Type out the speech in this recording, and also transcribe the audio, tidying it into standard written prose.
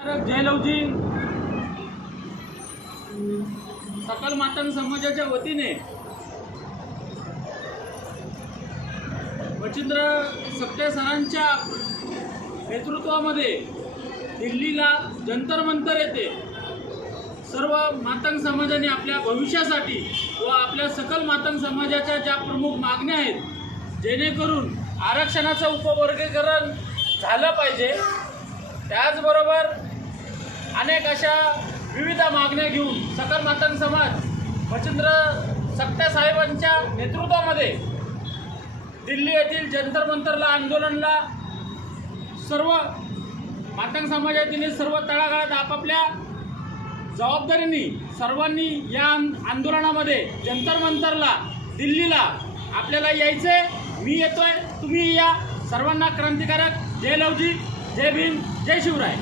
जय लवजी सकल मातंग समाजाच्या वतीने मच्छिंद्र सकटे सरांच्या नेतृत्वामध्ये दिल्लीला जंतर मंतर येथे सर्व मातंग समाजाने आपल्या भविष्यासाठी व आपल्या सकल मातंग समाजाच्या ज्या प्रमुख मागण्या आहेत जेणेकरून आरक्षणाचं उपवर्गीकरण झालं पाहिजे, त्याचबरोबर अनेक अशा विविध मागण्या घेऊन सकल मातंग समाज मच्छिंद्र सकटे साहेबांच्या नेतृत्वामध्ये दिल्ली येथील जंतर मंतरला आंदोलनाला सर्व मातंग समाजातील सर्व तळागाळात आपापल्या जबाबदारीने सर्वांनी या आंदोलनामध्ये जंतर मंतरला दिल्लीला आपल्याला यायचे। मी येतोय, तुम्ही या। सर्वांना क्रांतिकारक जय लवजी, जय भीम, जय शिवराय।